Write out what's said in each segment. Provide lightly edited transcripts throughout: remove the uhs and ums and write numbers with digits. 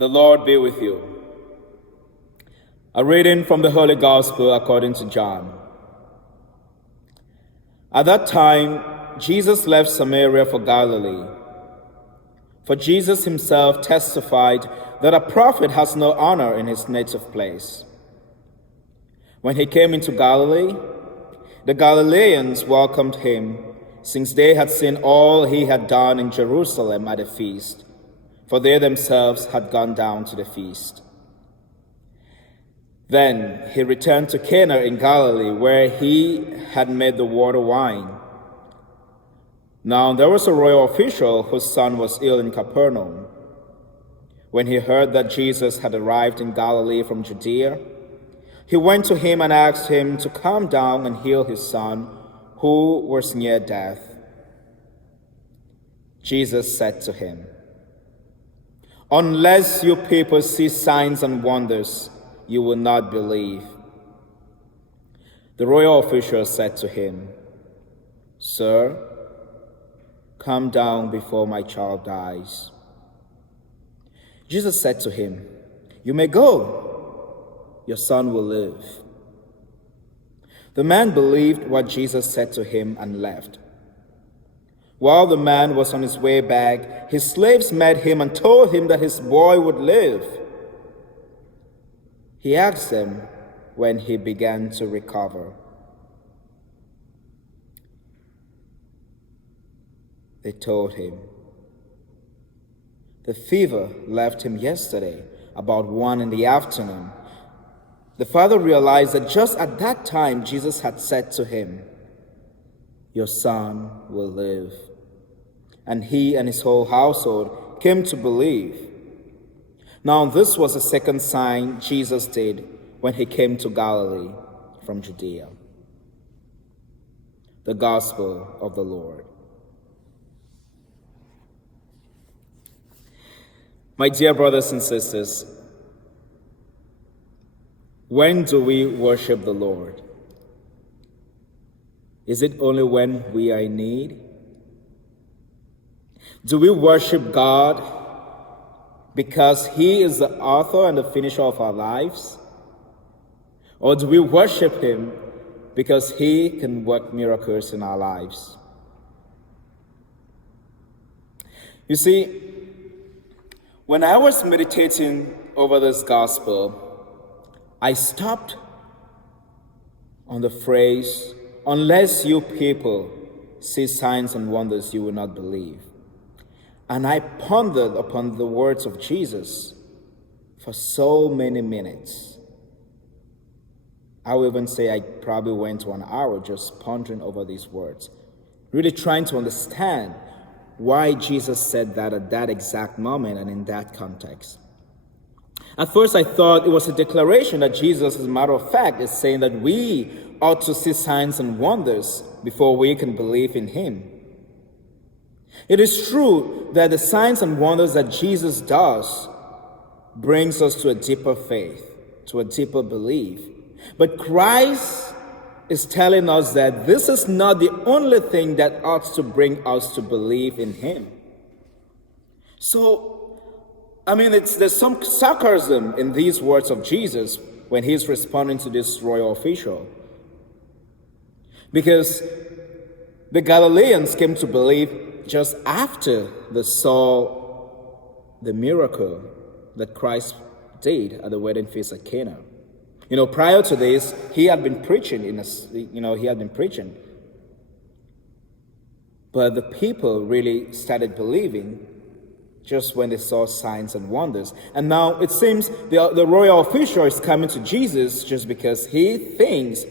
The Lord be with you. A reading from the Holy Gospel according to John. At that time, Jesus left Samaria for Galilee. For Jesus himself testified that a prophet has no honor in his native place. When he came into Galilee, the Galileans welcomed him, since they had seen all he had done in Jerusalem at the feast, for they themselves had gone down to the feast. Then he returned to Cana in Galilee, where he had made the water wine. Now there was a royal official whose son was ill in Capernaum. When he heard that Jesus had arrived in Galilee from Judea, he went to him and asked him to come down and heal his son, who was near death. Jesus said to him, "Unless you people see signs and wonders, you will not believe." The royal official said to him, "Sir, come down before my child dies." Jesus said to him, "You may go. Your son will live." The man believed what Jesus said to him and left. While the man was on his way back, his slaves met him and told him that his boy would live. He asked them when he began to recover. They told him, "The fever left him yesterday, about 1 p.m. The father realized that just at that time Jesus had said to him, "Your son will live." And he and his whole household came to believe. Now this was the second sign Jesus did when he came to Galilee from Judea. The Gospel of the Lord. My dear brothers and sisters, when do we worship the Lord? Is it only when we are in need? Do we worship God because He is the author and the finisher of our lives? Or do we worship Him because He can work miracles in our lives? You see, when I was meditating over this gospel, I stopped on the phrase, "Unless you people see signs and wonders, you will not believe." And I pondered upon the words of Jesus for so many minutes. I would even say I probably went 1 hour just pondering over these words, really trying to understand why Jesus said that at that exact moment and in that context. At first I thought it was a declaration that Jesus, as a matter of fact, is saying that we ought to see signs and wonders before we can believe in Him. It is true that the signs and wonders that Jesus does brings us to a deeper faith, to a deeper belief. But Christ is telling us that this is not the only thing that ought to bring us to believe in Him. So, there's some sarcasm in these words of Jesus when He's responding to this royal official. Because the Galileans came to believe just after they saw the miracle that Christ did at the wedding feast at Cana. Prior to this, he had been preaching But the people really started believing just when they saw signs and wonders. And now it seems the royal official is coming to Jesus just because he thinks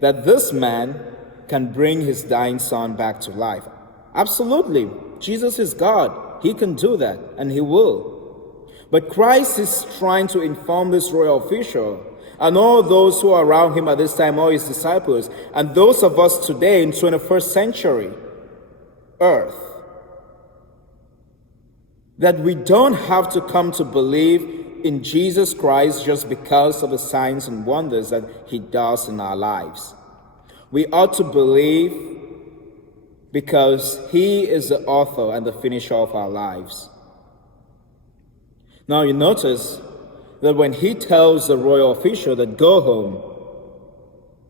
that this man can bring his dying son back to life. Absolutely. Jesus is God. He can do that, and He will. But Christ is trying to inform this royal official and all those who are around him at this time, all His disciples, and those of us today in 21st century earth, that we don't have to come to believe in Jesus Christ just because of the signs and wonders that He does in our lives. We ought to believe because He is the author and the finisher of our lives. Now you notice that when he tells the royal official that go home,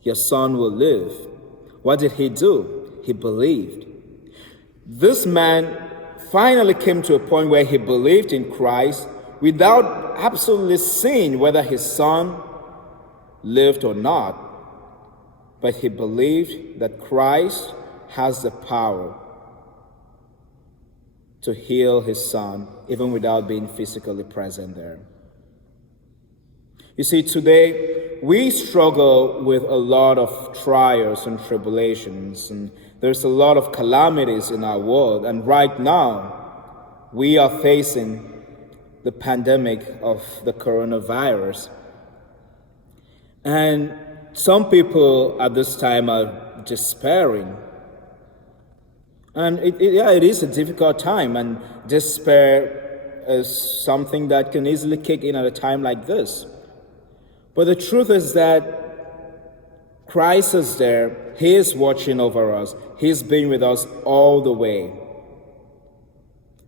your son will live, what did he do? He believed. This man finally came to a point where he believed in Christ without absolutely seeing whether his son lived or not. But he believed that Christ has the power to heal his son, even without being physically present there. You see, today we struggle with a lot of trials and tribulations, and there's a lot of calamities in our world. And right now, we are facing the pandemic of the coronavirus. And some people at this time are despairing. And it is a difficult time, and despair is something that can easily kick in at a time like this. But the truth is that Christ is there. He is watching over us. He's been with us all the way.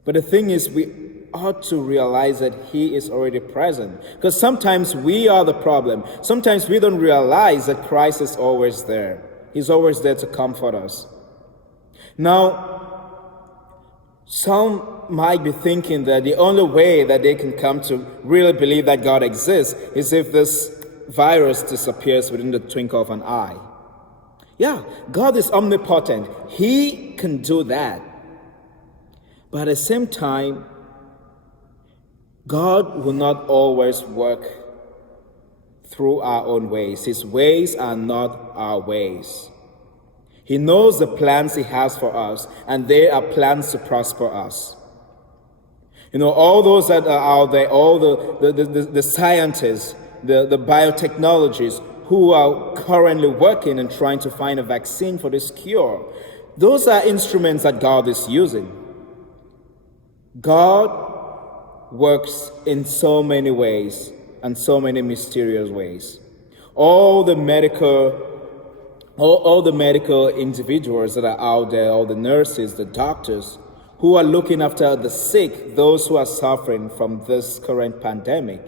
But the thing is, we ought to realize that He is already present. Because sometimes we are the problem. Sometimes we don't realize that Christ is always there. He's always there to comfort us. Now, some might be thinking that the only way that they can come to really believe that God exists is if this virus disappears within the twinkle of an eye. Yeah, God is omnipotent. He can do that. But at the same time, God will not always work through our own ways. His ways are not our ways. He knows the plans He has for us, and they are plans to prosper us. You know, all those that are out there, all the scientists, the biotechnologists who are currently working and trying to find a vaccine for this cure, those are instruments that God is using. God works in so many ways and so many mysterious ways. All the medical individuals that are out there, all the nurses, the doctors, who are looking after the sick, those who are suffering from this current pandemic,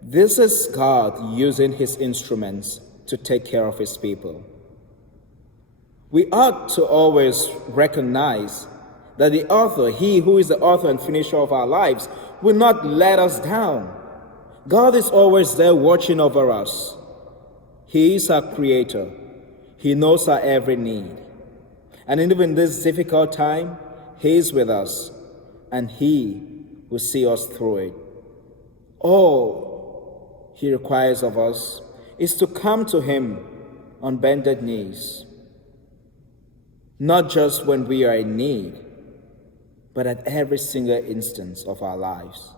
this is God using His instruments to take care of His people. We ought to always recognize that the author, He who is the author and finisher of our lives, will not let us down. God is always there watching over us. He is our creator. He knows our every need. And even in this difficult time, He is with us, and He will see us through it. All He requires of us is to come to Him on bended knees, not just when we are in need, but at every single instance of our lives.